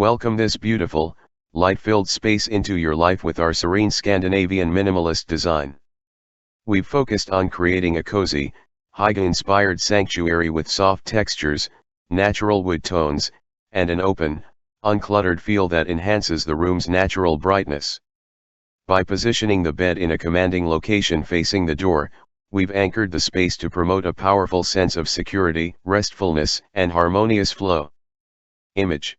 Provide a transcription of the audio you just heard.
Welcome this beautiful, light-filled space into your life with our serene Scandinavian minimalist design. We've focused on creating a cozy, hygge-inspired sanctuary with soft textures, natural wood tones, and an open, uncluttered feel that enhances the room's natural brightness. By positioning the bed in a commanding location facing the door, we've anchored the space to promote a powerful sense of security, restfulness, and harmonious flow. Image